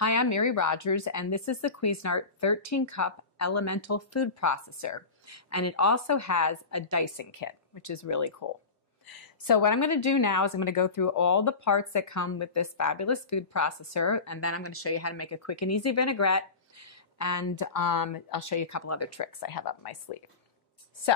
Hi, I'm Mary Rogers, and this is the Cuisinart 13-cup elemental food processor. And it also has a dicing kit, which is really cool. So what I'm going to do now is I'm going to go through all the parts that come with this fabulous food processor, and then I'm going to show you how to make a quick and easy vinaigrette, and I'll show you a couple other tricks I have up my sleeve. So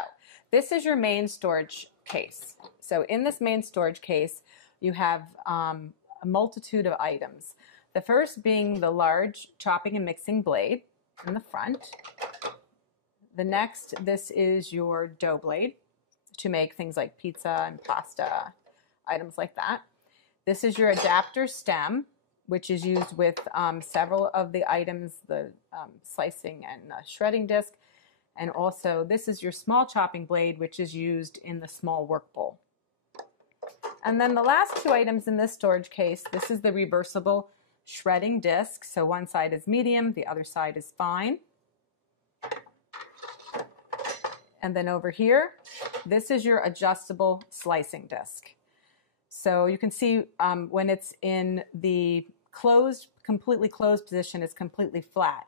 this is your main storage case. So in this main storage case, you have a multitude of items. The first being the large chopping and mixing blade in the front. The next, this is your dough blade to make things like pizza and pasta, items like that. This is your adapter stem, which is used with several of the items, the slicing and shredding disc. And also, this is your small chopping blade, which is used in the small work bowl. And then the last two items in this storage case, this is the reversible shredding disc. So one side is medium, the other side is fine. And then over here, this is your adjustable slicing disc. So you can see when it's in the completely closed position, it's completely flat.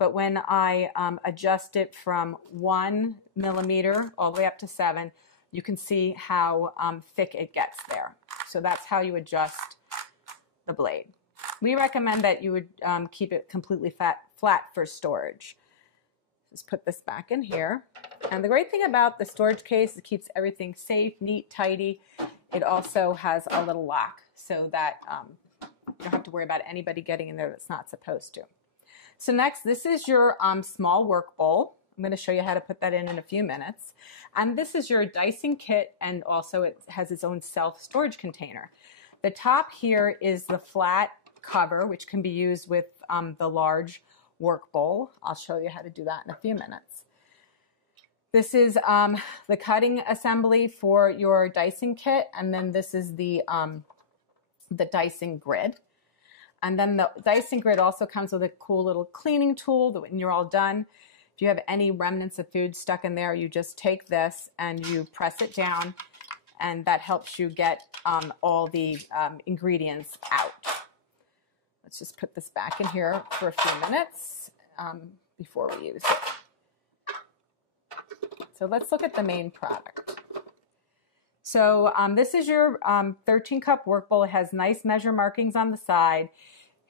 But when I adjust it from 1 millimeter all the way up to 7, you can see how thick it gets there. So that's how you adjust the blade. We recommend that you would keep it completely flat for storage. Just put this back in here. And the great thing about the storage case, it keeps everything safe, neat, tidy. It also has a little lock so that you don't have to worry about anybody getting in there that's not supposed to. So next, this is your small work bowl. I'm going to show you how to put that in a few minutes. And this is your dicing kit, and also it has its own self-storage container. The top here is the flat cover, which can be used with the large work bowl. I'll show you how to do that in a few minutes. This is the cutting assembly for your dicing kit, and then this is the dicing grid. And then the dicing grid also comes with a cool little cleaning tool that when you're all done, if you have any remnants of food stuck in there, you just take this and you press it down, and that helps you get all the ingredients out. Let's just put this back in here for a few minutes before we use it. So let's look at the main product. So this is your 13-cup work bowl. It has nice measure markings on the side.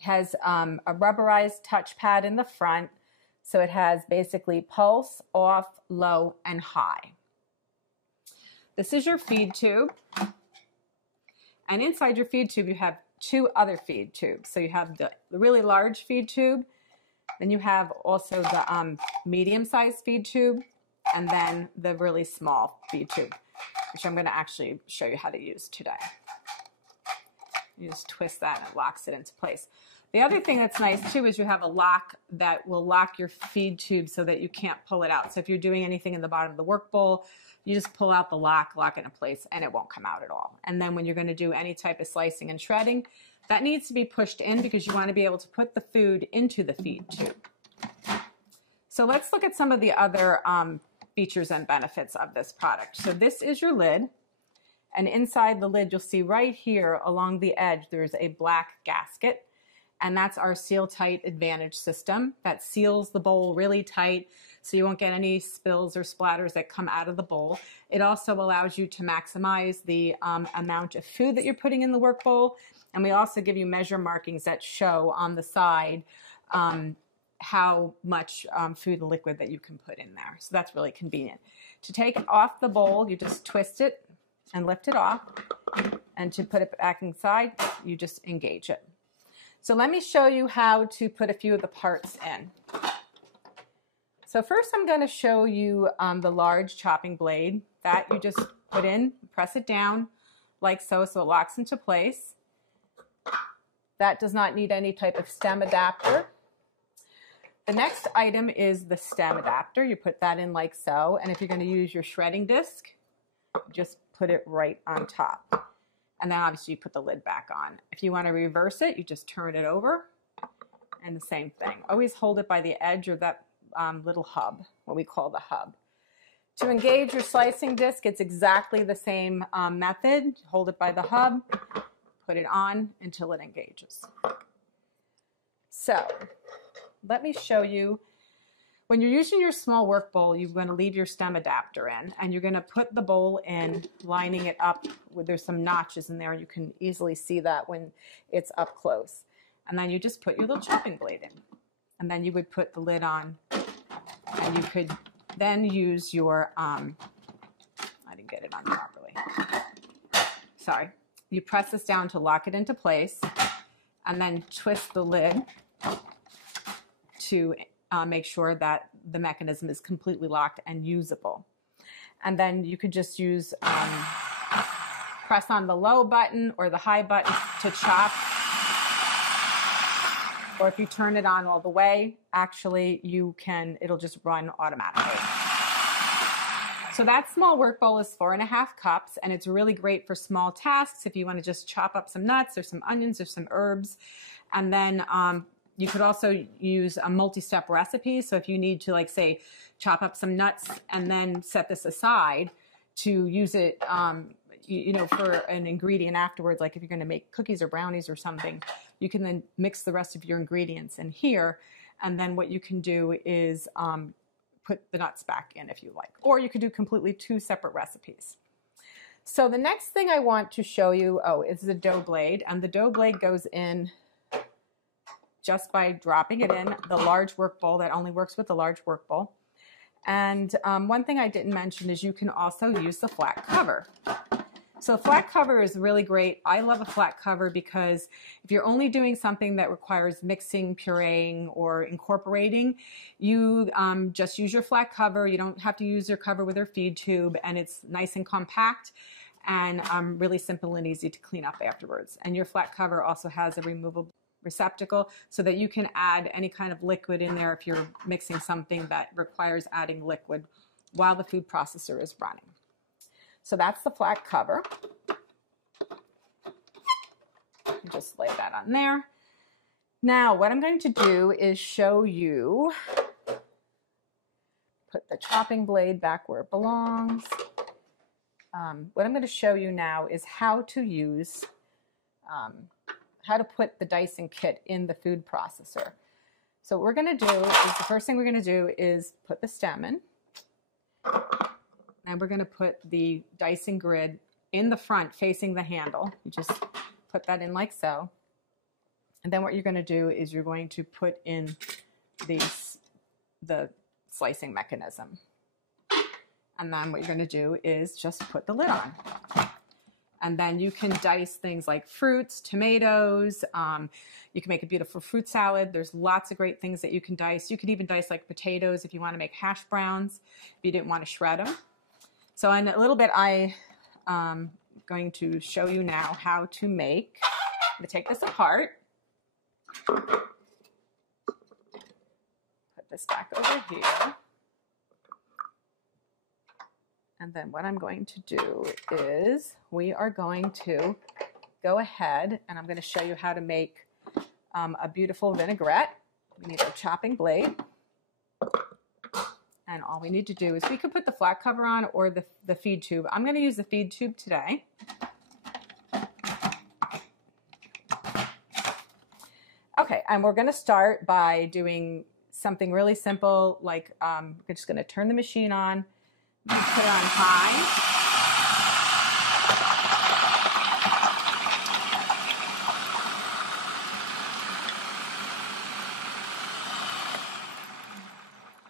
It has a rubberized touchpad in the front. So it has basically pulse, off, low, and high. This is your feed tube. And inside your feed tube, you have two other feed tubes. So you have the really large feed tube, then you have also the medium-sized feed tube, and then the really small feed tube, which I'm going to actually show you how to use today. You just twist that and it locks it into place. The other thing that's nice too is you have a lock that will lock your feed tube so that you can't pull it out. So if you're doing anything in the bottom of the work bowl, you just pull out the lock it in place, and it won't come out at all. And then when you're going to do any type of slicing and shredding, that needs to be pushed in because you want to be able to put the food into the feed tube. So let's look at some of the other features and benefits of this product. So this is your lid, and inside the lid you'll see right here along the edge there's a black gasket, and that's our SealTight Advantage system that seals the bowl really tight so you won't get any spills or splatters that come out of the bowl. It also allows you to maximize the amount of food that you're putting in the work bowl, and we also give you measure markings that show on the side how much food and liquid that you can put in there. So that's really convenient. To take it off the bowl, you just twist it and lift it off, and to put it back inside, you just engage it. So let me show you how to put a few of the parts in. So first I'm going to show you the large chopping blade that you just put in, press it down like so, so it locks into place. That does not need any type of stem adapter. The next item is the stem adapter. You put that in like so, and if you're going to use your shredding disc, just put it right on top. And then obviously you put the lid back on. If you want to reverse it, you just turn it over, and the same thing. Always hold it by the edge or that little hub, what we call the hub. To engage your slicing disc, it's exactly the same method. Hold it by the hub, put it on until it engages. So let me show you. When you're using your small work bowl, you're going to leave your stem adapter in, and you're going to put the bowl in, lining it up. There's some notches in there. You can easily see that when it's up close. And then you just put your little chopping blade in. And then you would put the lid on, and you could then use your, I didn't get it on properly. Sorry. You press this down to lock it into place, and then twist the lid to make sure that the mechanism is completely locked and usable. And then you could just use, press on the low button or the high button to chop. Or if you turn it on all the way, actually it'll just run automatically. So that small work bowl is 4.5 cups, and it's really great for small tasks if you want to just chop up some nuts or some onions or some herbs. And then you could also use a multi-step recipe. So if you need to, like, say, chop up some nuts and then set this aside to use it, you know, for an ingredient afterwards, like if you're going to make cookies or brownies or something, you can then mix the rest of your ingredients in here. And then what you can do is put the nuts back in if you like. Or you could do completely 2 separate recipes. So the next thing I want to show you, is the dough blade. And the dough blade goes in just by dropping it in the large work bowl. That only works with the large work bowl. And one thing I didn't mention is you can also use the flat cover. So a flat cover is really great. I love a flat cover because if you're only doing something that requires mixing, pureeing, or incorporating, you just use your flat cover. You don't have to use your cover with your feed tube, and it's nice and compact and really simple and easy to clean up afterwards. And your flat cover also has a removable receptacle so that you can add any kind of liquid in there if you're mixing something that requires adding liquid while the food processor is running. So that's the flat cover. Just lay that on there. Now what I'm going to do is show you, put the chopping blade back where it belongs. What I'm going to show you now is how to use how to put the dicing kit in the food processor. So what we're going to do is, the first thing we're going to do is put the stem in. And we're going to put the dicing grid in the front facing the handle. You just put that in like so. And then what you're going to do is you're going to put in the slicing mechanism. And then what you're going to do is just put the lid on. And then you can dice things like fruits, tomatoes. You can make a beautiful fruit salad. There's lots of great things that you can dice. You could even dice like potatoes if you want to make hash browns, if you didn't want to shred them. So in a little bit, I'm going to show you now how to make. I'm going to take this apart. Put this back over here. And then what I'm going to do is we are going to go ahead and I'm going to show you how to make a beautiful vinaigrette. We need our chopping blade. And all we need to do is we could put the flat cover on or the feed tube. I'm going to use the feed tube today. Okay, and we're going to start by doing something really simple, like we're just going to turn the machine on. Put it on high.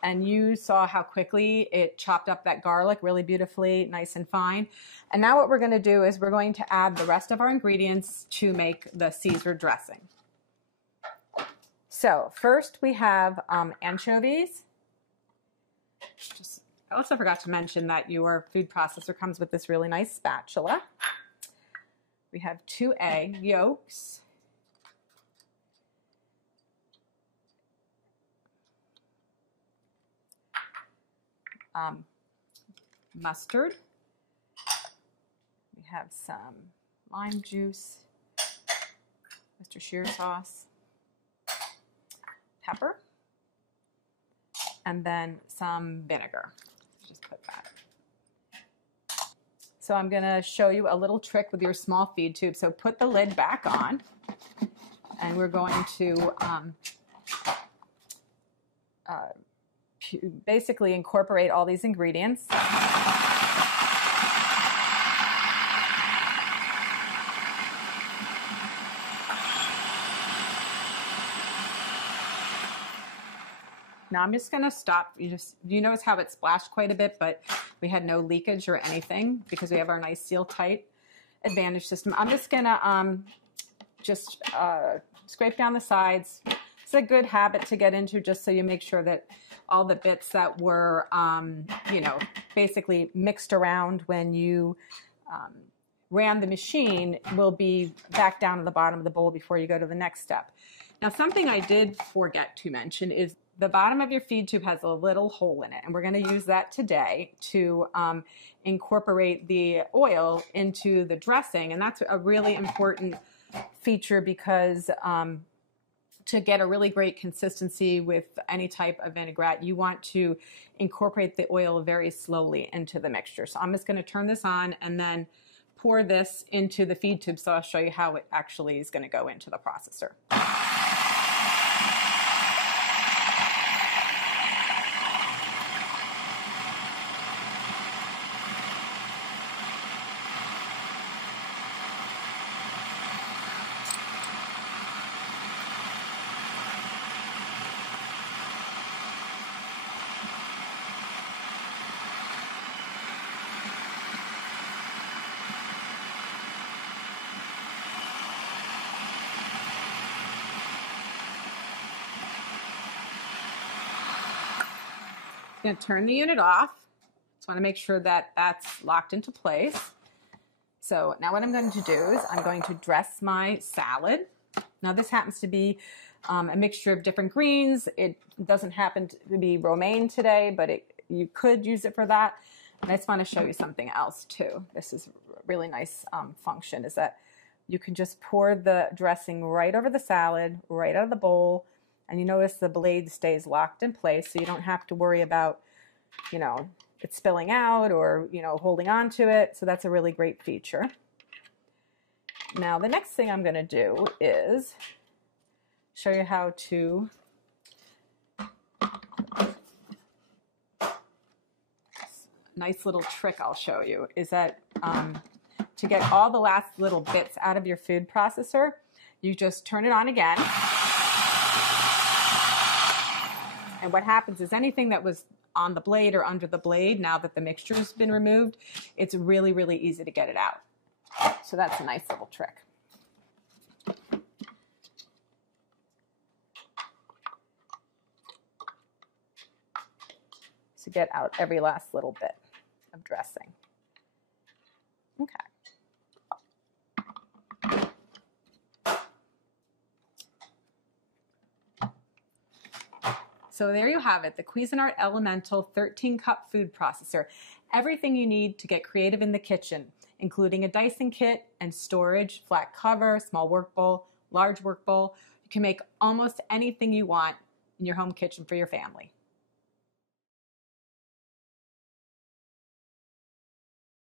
And you saw how quickly it chopped up that garlic really beautifully, nice and fine. And now what we're going to do is we're going to add the rest of our ingredients to make the Caesar dressing. So first we have anchovies. I also forgot to mention that your food processor comes with this really nice spatula. We have 2 egg yolks. Mustard. We have some lime juice, Worcestershire sauce, pepper, and then some vinegar. Just put that. So I'm going to show you a little trick with your small feed tube. So put the lid back on, and we're going to basically incorporate all these ingredients. Now I'm just going to stop. You notice how it splashed quite a bit, but we had no leakage or anything because we have our nice SealTight Advantage system. I'm just going to scrape down the sides. It's a good habit to get into, just so you make sure that all the bits that were, you know, basically mixed around when you ran the machine will be back down at the bottom of the bowl before you go to the next step. Now, something I did forget to mention is the bottom of your feed tube has a little hole in it, and we're going to use that today to incorporate the oil into the dressing, and that's a really important feature because to get a really great consistency with any type of vinaigrette, you want to incorporate the oil very slowly into the mixture. So I'm just going to turn this on and then pour this into the feed tube, so I'll show you how it actually is going to go into the processor. I'm going to turn the unit off. Just want to make sure that that's locked into place. So now what I'm going to do is I'm going to dress my salad. Now this happens to be a mixture of different greens. It doesn't happen to be romaine today, but you could use it for that. And I just want to show you something else too. This is a really nice function, is that you can just pour the dressing right over the salad, right out of the bowl. And you notice the blade stays locked in place, so you don't have to worry about, you know, it spilling out or, you know, holding on to it. So that's a really great feature. Now, the next thing I'm going to do is show you how to nice little trick I'll show you is that to get all the last little bits out of your food processor, you just turn it on again. And what happens is anything that was on the blade or under the blade, now that the mixture has been removed, it's really, really easy to get it out. So that's a nice little trick. To get out every last little bit of dressing. Okay. So there you have it, the Cuisinart Elemental 13-cup food processor. Everything you need to get creative in the kitchen, including a dicing kit and storage, flat cover, small work bowl, large work bowl. You can make almost anything you want in your home kitchen for your family.